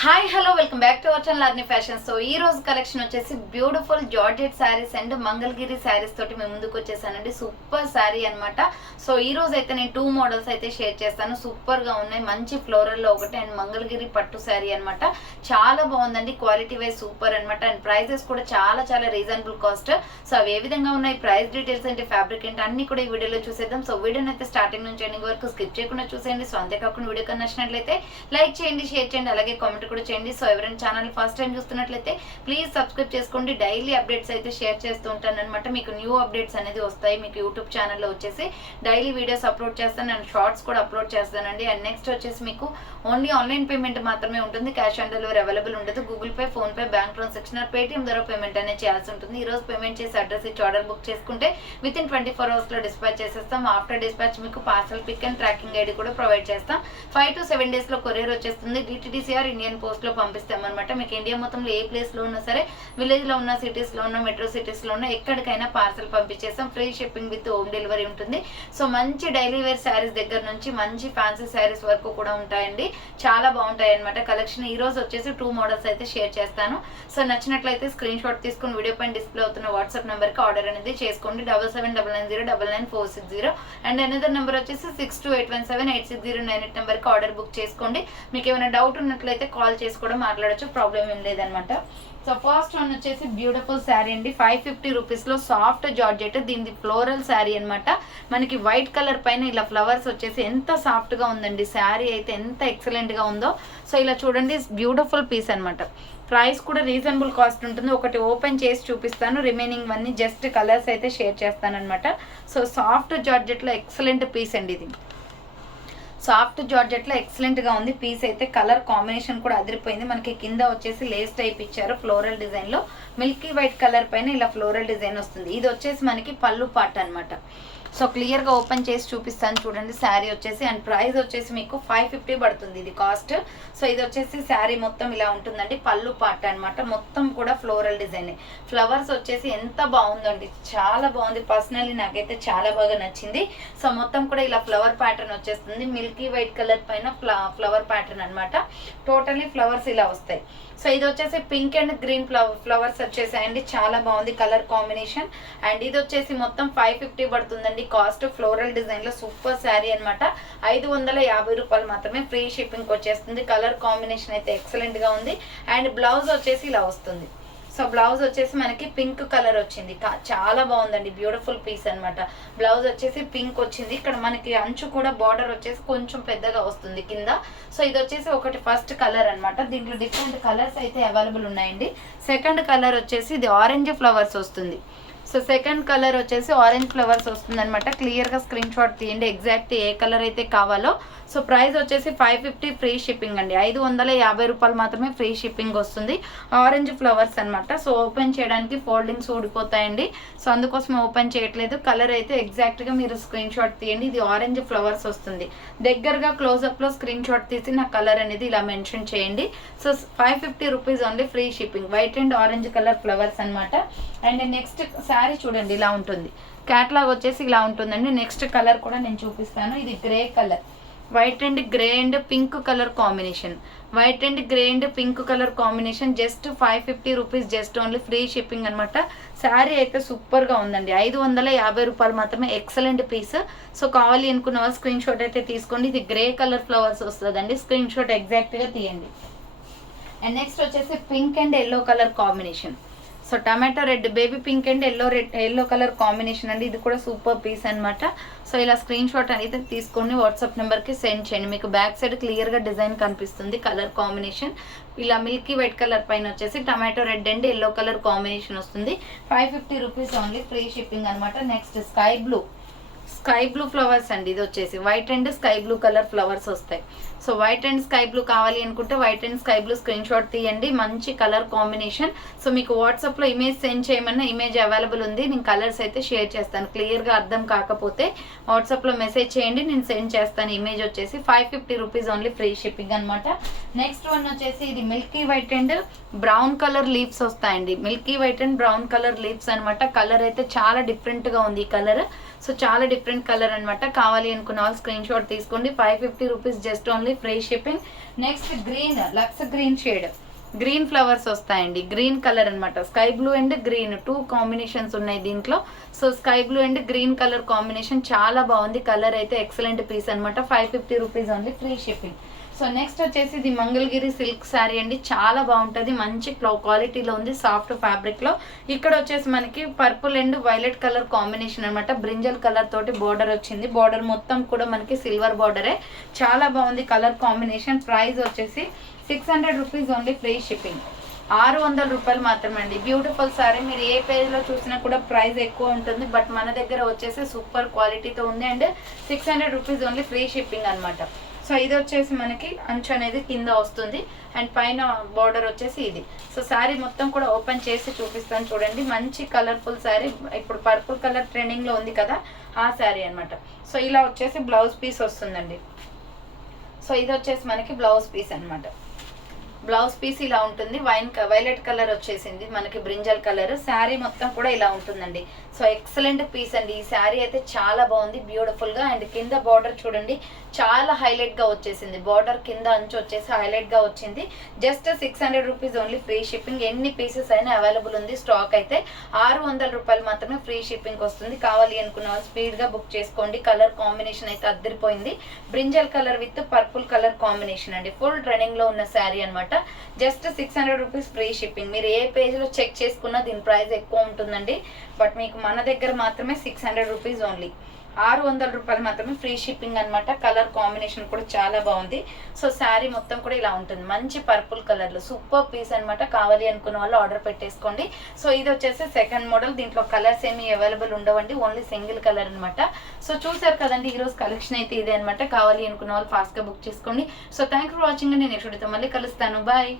Hi hello welcome back to our channel అర్ని fashion. So ఈ రోజు collection వచ్చేసి beautiful georgette saris and Mangalagiri saris తోటి మేము ముందుకు వచ్చేసానండి. సూపర్ శారీ అనమాట. సో ఈ రోజు అయితే నేను 2 మోడల్స్ అయితే షేర్ చేస్తాను. సూపర్ గా ఉన్నాయి. మంచి ఫ్లోరల్ లో ఒకటి అండ్ మంగళగిరి పట్టు శారీ అనమాట. చాలా బాగుందండి. క్వాలిటీ వైజ్ సూపర్ అనమాట. అండ్ ప్రైజెస్ కూడా చాలా చాలా రీజనబుల్ కాస్ట్. సో అవి ఏ విధంగా ఉన్నాయి, ప్రైస్ డీటెయిల్స్ ఏంటి, ఫ్యాబ్రిక్ ఏంటి అన్ని కూడా ఈ వీడియోలో చూసేద్దాం. సో వీడియోని అయితే స్టార్టింగ్ నుంచి ఎండింగ్ వరకు స్కిప్ చేయకుండా చూసేయండి. సో అంతేకాకుండా వీడియో కన్నా నచ్చినట్లయితే లైక్ చేయండి, షేర్ చేయండి, అలాగే కామెంట్ కూడా చేయండి. సో ఎవరైనా ఛానల్ ఫస్ట్ టైం చూస్తున్నట్లయితే ప్లీజ్ సబ్స్క్రైబ్ చేసుకోండి. డైలీ అప్డేట్స్ అయితే షేర్ చేస్తూ ఉంటాను అనమాట. మీకు న్యూ అప్డేట్స్ అనేది వస్తాయి. మీకు యూట్యూబ్ ఛానల్లో వచ్చేసి డైలీ వీడియోస్ అప్లోడ్ చేస్తాను అండ్ షార్ట్స్ కూడా అప్లోడ్ చేస్తానండి. అండ్ నెక్స్ట్ వచ్చేసి మీకు ఓన్లీ ఆన్లైన్ పేమెంట్ మాత్రమే ఉంటుంది. క్యాష్ ఆన్ డెలివరీ అవైలబుల్ ఉండదు. Google Pay, PhonePe Pay, bank transaction, Paytm ద్వారా పేమెంట్ అనేది చేయాల్సి ఉంటుంది. ఈ రోజు పేమెంట్ చేసి అడ్రస్ ఇచ్చి ఆర్డర్ బుక్ చేసుకుంటే విత్ ఇన్ 24 hours లో డిస్పాచ్ చేసేస్తాం. ఆఫ్టర్ డిస్పాచ్ మీకు parcel pick and tracking ID కూడా ప్రొవైడ్ చేస్తాం. 5 to 7 days లో కొరియర్ వచ్చేస్తుంది. DTDCR ఇండియన్ పోస్ట్ లో పంపిస్తాం అనమాట. మీకు ఇండియా మొత్తంలో ఏ ప్లేస్ లో ఉన్నా సరే, విలేజ్ లో ఉన్న, సిటీస్ లో ఉన్న, మెట్రో సిటీస్ లో ఉన్న ఎక్కడికైనా పార్సల్ పంపించేస్తాం. Free shipping with home delivery ఉంటుంది. సో మంచి డైలీ వేర్ శారీస్ దగ్గర నుంచి మంచి ఫ్యాన్సీ శారీస్ వరకు కూడా ఉంటాయండి. చాలా బాగుంటాయి అనమాట కలెక్షన్. ఈ రోజు వచ్చేసి 2 మోడల్స్ అయితే షేర్ చేస్తాను. సో నచ్చినట్లయితే స్క్రీన్ షాట్ తీసుకుని వీడియో పైన డిస్ప్లే అవుతున్న వాట్సాప్ నెంబర్ కి ఆర్డర్ అనేది చేసుకోండి. 7799099460 అండ్ అనదర్ నెంబర్ వచ్చేసి 6281786098 నెంబర్ కి ఆర్డర్ బుక్ చేసుకోండి. మీకు ఏమైనా డౌట్ ఉన్నట్లయితే కాల్ చేసి కూడా మాట్లాడచ్చు. ప్రాబ్లం ఏం లేదనమాట. సో ఫస్ట్ వన్ వచ్చేసి బ్యూటిఫుల్ శారీ అండి. 550 రూపీస్ లో సాఫ్ట్ జార్జెట్. దీనిది ఫ్లోరల్ శారీ అనమాట. మనకి వైట్ కలర్ పైన ఇలా ఫ్లవర్స్ వచ్చేసి ఎంత సాఫ్ట్ గా ఉందండి. శారీ అయితే ఎంత ఎక్సలెంట్ గా ఉందో. సో ఇలా చూడండి, బ్యూటిఫుల్ పీస్ అనమాట. ప్రైస్ కూడా రీజనబుల్ కాస్ట్ ఉంటుంది. ఒకటి ఓపెన్ చేసి చూపిస్తాను, రిమైనింగ్ వన్నీ జస్ట్ కలర్స్ అయితే షేర్ చేస్తాను అనమాట. సో సాఫ్ట్ జార్జెట్ లో ఎక్సలెంట్ పీస్ అండి ఇది. సాఫ్ట్ జార్జెట్ లో ఎక్సలెంట్ గా ఉంది పీస్ అయితే. కలర్ కాంబినేషన్ కూడా అదిరిపోయింది. మనకి కింద వచ్చేసి లేస్ టైప్ ఇచ్చారు ఫ్లోరల్ డిజైన్ లో. మిల్కీ వైట్ కలర్ పైన ఇలా ఫ్లోరల్ డిజైన్ వస్తుంది. ఇది వచ్చేసి మనకి పళ్ళు పార్ట్ అనమాట. సో క్లియర్ గా ఓపెన్ చేసి చూపిస్తాను చూడండి. శారీ వచ్చేసి అండ్ ప్రైస్ వచ్చేసి మీకు 550 పడుతుంది ఇది కాస్ట్. సో ఇది వచ్చేసి శారీ మొత్తం ఇలా ఉంటుందండి. పళ్ళు పార్ట్ అనమాట. మొత్తం కూడా ఫ్లోరల్ డిజైన్. ఫ్లవర్స్ వచ్చేసి ఎంత బాగుందండి, చాలా బాగుంది. పర్సనల్లీ నాకైతే చాలా బాగా నచ్చింది. సో మొత్తం కూడా ఇలా ఫ్లవర్ ప్యాటర్న్ వచ్చేస్తుంది. మిల్కీ వైట్ కలర్ పైన ఫ్లవర్ ప్యాటర్న్ అనమాట. టోటల్లీ ఫ్లవర్స్ ఇలా వస్తాయి. సో ఇది వచ్చేసి పింక్ అండ్ గ్రీన్ ఫ్లవర్స్ వచ్చేసాయండి. చాలా బాగుంది కలర్ కాంబినేషన్. అండ్ ఇది వచ్చేసి మొత్తం 550 పడుతుందండి కాస్ట్. ఫ్లోరల్ డిజైన్ లో సూపర్ శారీ అనమాట. 550 రూపాయలు మాత్రమే. ఫ్రీ షిప్పింగ్ వచ్చేస్తుంది. కలర్ కాంబినేషన్ అయితే ఎక్సలెంట్ గా ఉంది. అండ్ బ్లౌజ్ వచ్చేసి ఇలా వస్తుంది. సో బ్లౌజ్ వచ్చేసి మనకి పింక్ కలర్ వచ్చింది. చాలా బాగుందండి. బ్యూటిఫుల్ పీస్ అనమాట. బ్లౌజ్ వచ్చేసి పింక్ వచ్చింది. ఇక్కడ మనకి అంచు కూడా బార్డర్ వచ్చేసి కొంచెం పెద్దగా వస్తుంది కింద. సో ఇది వచ్చేసి ఒకటి ఫస్ట్ కలర్ అనమాట. దీంట్లో డిఫరెంట్ కలర్స్ అయితే అవైలబుల్ ఉన్నాయండి. సెకండ్ కలర్ వచ్చేసి ఇది ఆరెంజ్ ఫ్లవర్స్ వస్తుంది. సో సెకండ్ కలర్ వచ్చేసి ఆరెంజ్ ఫ్లవర్స్ వస్తుంది అనమాట. క్లియర్ గా స్క్రీన్ షాట్ తీయండి ఎగ్జాక్ట్ ఏ కలర్ అయితే కావాలో. సో ప్రైస్ వచ్చేసి 550 ఫ్రీ షిప్పింగ్ అండి. 550 రూపాయలు మాత్రమే ఫ్రీ షిప్పింగ్ వస్తుంది. ఆరెంజ్ ఫ్లవర్స్ అనమాట. సో ఓపెన్ చేయడానికి ఫోల్డింగ్స్ ఊడిపోతాయండి. సో అందుకోసం ఓపెన్ చేయట్లేదు. కలర్ అయితే ఎగ్జాక్ట్ గా మీరు స్క్రీన్ షాట్ తీయండి. ఇది ఆరెంజ్ ఫ్లవర్స్ వస్తుంది. దగ్గరగా క్లోజ్అప్ లో స్క్రీన్ షాట్ తీసి నా కలర్ అనేది ఇలా మెన్షన్ చేయండి. So 550 rupees only free shipping. White and orange colour flowers అనమాట. అండ్ నెక్స్ట్ శారీ చూడండి ఇలా ఉంటుంది. క్యాట్లాగ్ వచ్చేసి ఇలా ఉంటుందండి. నెక్స్ట్ కలర్ కూడా నేను చూపిస్తాను. ఇది grey colour. White and grey and pink colour combination. White and grey and pink colour combination. Just 550 rupees. Just only free shipping అనమాట. శారీ అయితే సూపర్ గా ఉందండి. 550 రూపాయలు మాత్రమే. Excellent piece. సో కావాలి అనుకున్న వాళ్ళు స్క్రీన్ షాట్ అయితే తీసుకోండి. ఇది గ్రే కలర్ ఫ్లవర్స్ వస్తుందండి. స్క్రీన్ షాట్ ఎగ్జాక్ట్ గా తీయండి. అండ్ నెక్స్ట్ వచ్చేసి pink and yellow colour combination. So tomato red, baby pink and yellow colour combination అండి. ఇది కూడా సూపర్ పీస్ అనమాట. సో ఇలా స్క్రీన్ షాట్ అయితే తీసుకొని వాట్సాప్ నెంబర్ కి సెండ్ చేయండి. మీకు బ్యాక్ సైడ్ క్లియర్ గా డిజైన్ కనిపిస్తుంది. కలర్ కాంబినేషన్ ఇలా మిల్కీ వైట్ కలర్ పైన వచ్చేసి tomato red and yellow colour combination వస్తుంది. 550 రూపీస్ ఓన్లీ. ఫ్రీ షిప్పింగ్ అనమాట. నెక్స్ట్ స్కై బ్లూ ఫ్లవర్స్ అండి. ఇది వచ్చేసి white and sky blue colour flowers వస్తాయి. So white and sky blue కావాలి అనుకుంటే white and sky blue screen shot తీయండి. మంచి కలర్ కాంబినేషన్. సో మీకు వాట్సాప్ లో ఇమేజ్ సెండ్ చేయమన్నా ఇమేజ్ అవైలబుల్ ఉంది. నేను కలర్స్ అయితే షేర్ చేస్తాను. క్లియర్ గా అర్థం కాకపోతే వాట్సాప్ లో మెసేజ్ చేయండి, నేను సెండ్ చేస్తాను. ఇమేజ్ వచ్చేసి 550 రూపీస్ ఓన్లీ. ఫ్రీ షిప్పింగ్ అనమాట. నెక్స్ట్ వన్ వచ్చేసి ఇది milky white and brown colour leaves వస్తాయండి. Milky white and brown colour leaves అనమాట. కలర్ అయితే చాలా డిఫరెంట్ గా ఉంది ఈ కలర్. సో చాలా డిఫరెంట్ కలర్ అనమాట. కావాలి అనుకున్న వాళ్ళు స్క్రీన్ షాట్ తీసుకోండి. 550 rupees just only, free shipping. Next green, lux green shade, green flowers వస్తాయండి. గ్రీన్ కలర్ అనమాట. Sky blue and green 2 combinations ఉన్నాయి దీంట్లో. So sky blue and green colour combination చాలా బాగుంది. కలర్ అయితే ఎక్సలెంట్ పీస్ అనమాట. 550 rupees only, free shipping. So next వచ్చేసి ఇది మంగళగిరి సిల్క్ శారీ అండి. చాలా బాగుంటుంది, మంచి క్వాలిటీలో ఉంది, సాఫ్ట్ ఫ్యాబ్రిక్లో. ఇక్కడ వచ్చేసి మనకి purple and violet colour combination అనమాట. బ్రింజల్ కలర్ తోటి బోర్డర్ వచ్చింది. బోర్డర్ మొత్తం కూడా మనకి సిల్వర్ బోర్డరే. చాలా బాగుంది కలర్ కాంబినేషన్. ప్రైస్ వచ్చేసి 600 రూపీస్ ఓన్లీ, ఫ్రీ షిప్పింగ్. 600 రూపాయలు మాత్రమే అండి. Beautiful sorry. మీరు ఏ పేజ్లో చూసినా కూడా ప్రైస్ ఎక్కువ ఉంటుంది, బట్ మన దగ్గర వచ్చేసి సూపర్ క్వాలిటీతో ఉంది. And 600 rupees only, free shipping అనమాట. సో ఇది వచ్చేసి మనకి అంచు అనేది కింద వస్తుంది అండ్ పైన బార్డర్ వచ్చేసి ఇది. సో శారీ మొత్తం కూడా ఓపెన్ చేసి చూపిస్తాను చూడండి. మంచి కలర్ఫుల్ శారీ. ఇప్పుడు పర్పుల్ కలర్ ట్రెండింగ్లో ఉంది కదా, ఆ శారీ అనమాట. సో ఇలా వచ్చేసి బ్లౌజ్ పీస్ వస్తుందండి. సో ఇది వచ్చేసి మనకి బ్లౌజ్ పీస్ అనమాట. బ్లౌజ్ పీస్ ఇలా ఉంటుంది. వైలెట్ కలర్ వచ్చేసింది మనకి, బ్రింజల్ కలర్. శారీ మొత్తం కూడా ఇలా ఉంటుందండి. సో ఎక్సలెంట్ పీస్ అండి. ఈ శారీ అయితే చాలా బాగుంది, బ్యూటిఫుల్ గా. అండ్ కింద బార్డర్ చూడండి, చాలా హైలైట్ గా వచ్చేసింది. బార్డర్ కింద అంచు వచ్చేసి హైలైట్ గా వచ్చింది. Just 600 rupees only, free shipping. ఎన్ని పీసెస్ అయినా అవైలబుల్ ఉంది. స్టాక్ అయితే 600 రూపాయలు మాత్రమే, ఫ్రీ షిప్పింగ్ వస్తుంది. కావాలి అనుకున్న వాళ్ళు స్పీడ్ గా బుక్ చేసుకోండి. కలర్ కాంబినేషన్ అయితే అద్దరిపోయింది. Brinjal colour with purple colour combination అండి. ఫుల్ ట్రెండింగ్ లో ఉన్న శారీ అనమాట. Just 600 rupees, free shipping. మీరు ఏ పేజ్ లో చెక్ చేసుకున్నా దీని ప్రైస్ ఎక్కువ ఉంటుందండి, బట్ మీకు మన దగ్గర మాత్రమే 600 రూపీస్ ఓన్లీ, 600 రూపాయలు మాత్రమే, ఫ్రీ షిప్పింగ్ అనమాట. కలర్ కాంబినేషన్ కూడా చాలా బాగుంది. సో శారీ మొత్తం కూడా ఇలా ఉంటుంది, మంచి పర్పుల్ కలర్ లో. సూపర్ పీస్ అనమాట. కావాలి అనుకున్న వాళ్ళు ఆర్డర్ పెట్టేసుకోండి. సో ఇది వచ్చేసి సెకండ్ మోడల్. దీంట్లో కలర్స్ ఏమి అవైలబుల్ ఉండవండి, ఓన్లీ సింగిల్ కలర్ అనమాట. సో చూసారు కదండి, ఈ రోజు కలెక్షన్ అయితే ఇదే అనమాట. కావాలి అనుకున్న వాళ్ళు ఫాస్ట్ గా బుక్ చేసుకోండి. So thank for watching. నేను నెక్స్ట్ వీడియోతో మళ్ళీ కలుస్తాను. బాయ్.